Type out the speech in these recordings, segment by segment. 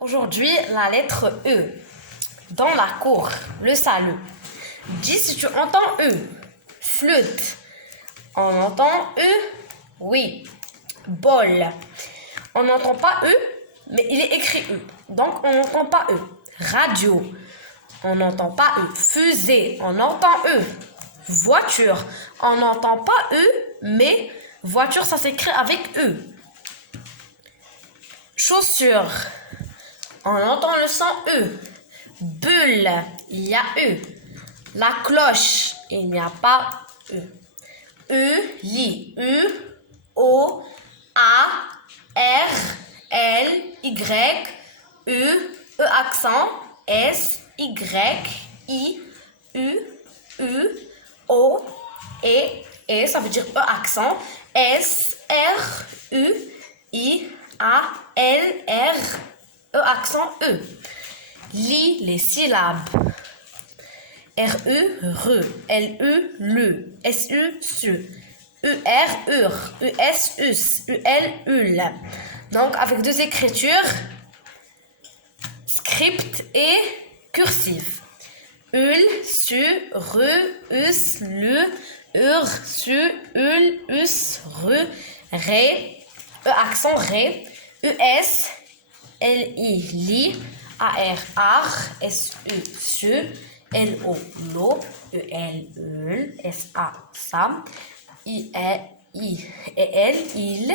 Aujourd'hui, la lettre E. Dans la cour, le salut. Dis si tu entends E. Flûte. On entend E? Oui. Bol. On n'entend pas E, mais il est écrit E. Donc, on n'entend pas E. Radio. On n'entend pas E. Fusée. On entend E. Voiture. On n'entend pas E, mais voiture, ça s'écrit avec E. Chaussure. On entend le son E. Bulle, il y a E. La cloche, il n'y a pas E. Lit. O, A, R, L, Y, E accent, S, Y, I, U, O, E, ça veut dire E accent, S, R, U, I, A, L, R, E accent, E. Lis les syllabes. R-U, re. L-U, le. S-U, su. U-R, ur. U-S, us. U-L, ul. Donc, avec deux écritures, script et cursive. Ul, su, re, us, lu, ur, su, ul, us, re, ré. E accent, ré. U-S, L-I, li. A-R, ar. S-U, su. L-O, lo. E-L, eul. S-A, sam. I-E-L, il.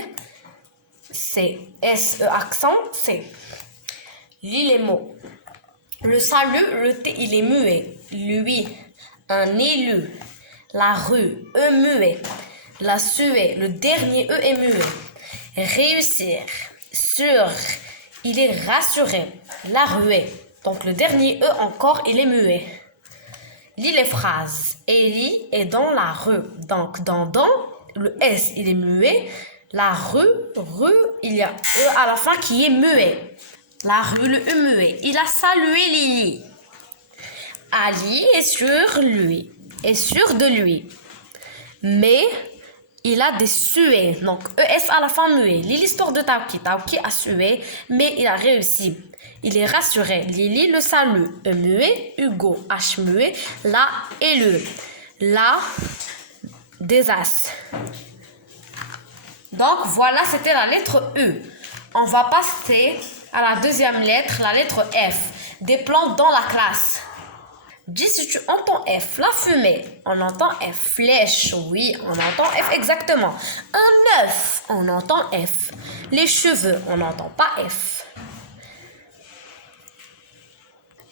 C. S-E accent, C. Lis les mots. Le salut, le T, il est muet. Lui, un élu. La rue, E muet. La suée, le dernier E est muet. Réussir, sûr, il est rassuré. La ruée, donc le dernier E encore, il est muet. Lis les phrases. Ellie est dans la rue. Donc, dans, le S, il est muet. La rue, il y a E à la fin qui est muet. La rue, le E muet. Il a salué Lily. Ali est sûr de lui. Mais il a des suées. Donc, ES à la fin muet. Lis l'histoire de Tauki. Tauki a sué, mais il a réussi. Il est rassuré. Lily le salue. E muet. Hugo. H muet. La et le. La des As. Donc, voilà, c'était la lettre E. On va passer à la deuxième lettre, la lettre F. Des plantes dans la classe. Dis si tu entends F, la fumée, on entend F. Flèche, oui, on entend F exactement. Un œuf, on entend F. Les cheveux, on n'entend pas F.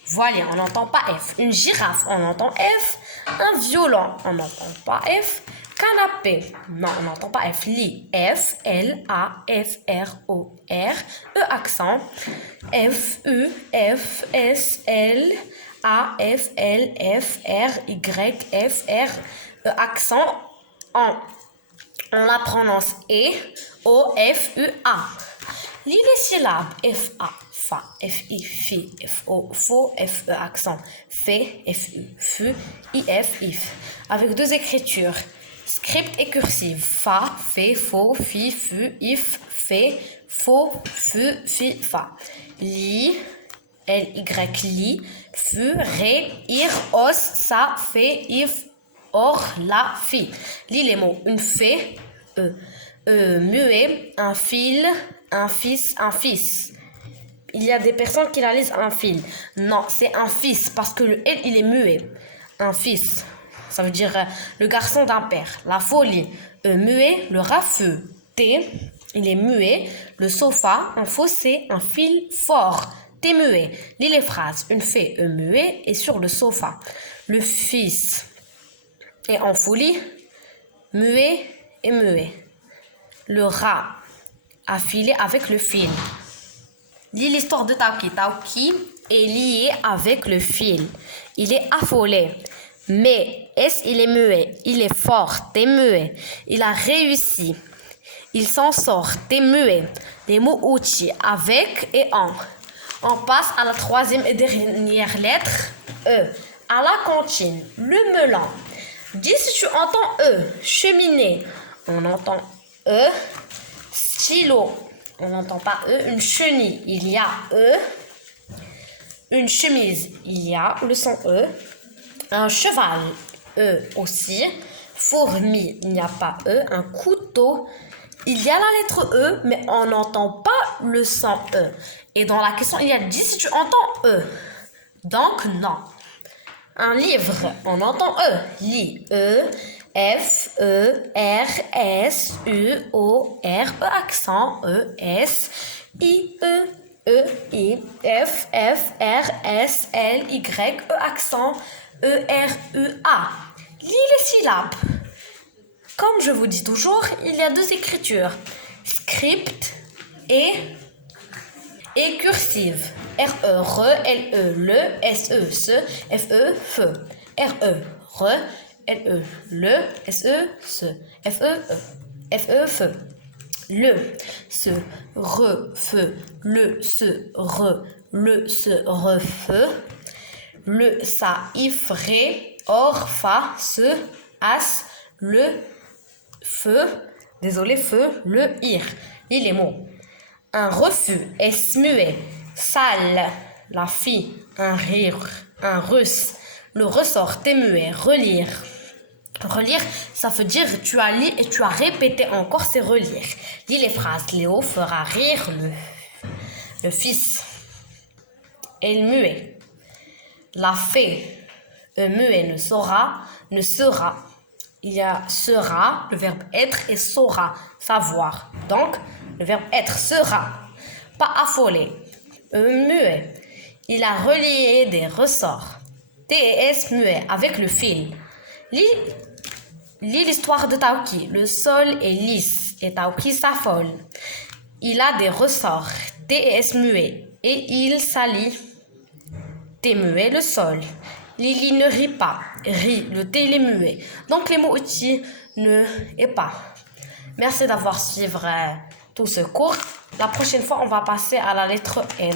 Voilà, on n'entend pas F. Une girafe, on entend F. Un violon, on n'entend pas F. Canapé, non, on n'entend pas F. Lit, F, L, A, F, R, O, R. E accent, F, U, F, S, L, A, F, L, F, R, Y, F, R. E accent, on la prononce E, O, F, U, A. Lis les syllabes, F, A, fa, F, I, fi, F, O, fo, F, E accent, fait, F, U, fu, I, F, if. Avec deux écritures. Script et cursive. Fa, fait, faux, fi, fu, if, fait, faux, fu, fi, fa. Li, L-Y, li, fu, ré, ir, os, sa, fait, if, or, la, fi. Lis les mots. Une fée, muet, un fil, un fils, un fils. Il y a des personnes qui la lisent un fil. Non, c'est un fils parce que le L, il est muet. Un fils. Ça veut dire le garçon d'un père. La folie, muet, le rafeux. T, il est muet. Le sofa, un fossé, un fil fort. T muet. Lis les phrases. Une fée, muet, est sur le sofa. Le fils est en folie, muet et muet. Le rat a filé avec le fil. Lis l'histoire de Tauki. Tauki est lié avec le fil. Il est affolé. Mais S, il est muet. Il est fort, t'es muet. Il a réussi. Il s'en sort, t'es muet. Les mots outils avec et en. On passe à la troisième et dernière lettre, E. À la cantine, le melon. Dis si tu entends E. Cheminée, on entend E. Stylo, on n'entend pas E. Une chenille, il y a E. Une chemise, il y a le son E. Un cheval, E aussi. Fourmi, il n'y a pas E. Un couteau, il y a la lettre E, mais on n'entend pas le son E. Et dans la question, il y a dit si tu entends E. Donc, non. Un livre, on entend E. Li, E, F, E, R, S, U, O, R, E accent, E, S, I, E, I, F, F, R, S, L, Y, E accent, E, R, U, A. Lis les syllabes. Comme je vous dis toujours, il y a deux écritures. Script et cursive. R-E, re, L-E, le, S-E, se, F-E, fe. R-E, re, L-E, le, S-E, se, F-E, F-E, fe. Le, se, re, fe, le, se, re, le, se, re, fe. Le, sa, if, ré, or, fa, se, as, le, feu, désolé, feu, le, ir. Lis les mots. Un refus, est muet. Sale, la fille. Un rire, un russe. Le ressort, t'es muet. Relire. Relire, ça veut dire tu as lu et tu as répété encore, c'est relire. Lis les phrases. Léo fera rire le fils. Elle muet. La fée, muet, ne saura, ne sera. Il y a sera, le verbe être, et saura, savoir. Donc, le verbe être sera. Pas affolé. Muet. Il a relié des ressorts. TS muet avec le fil. Lis l'histoire de Taouki. Le sol est lisse et Taouki s'affole. Il a des ressorts. TS muet. Et il salit. T muet le sol. Lily ne rit pas. Rit, le T il est muet. Donc les mots outils ne et pas. Merci d'avoir suivi tout ce cours. La prochaine fois, on va passer à la lettre M.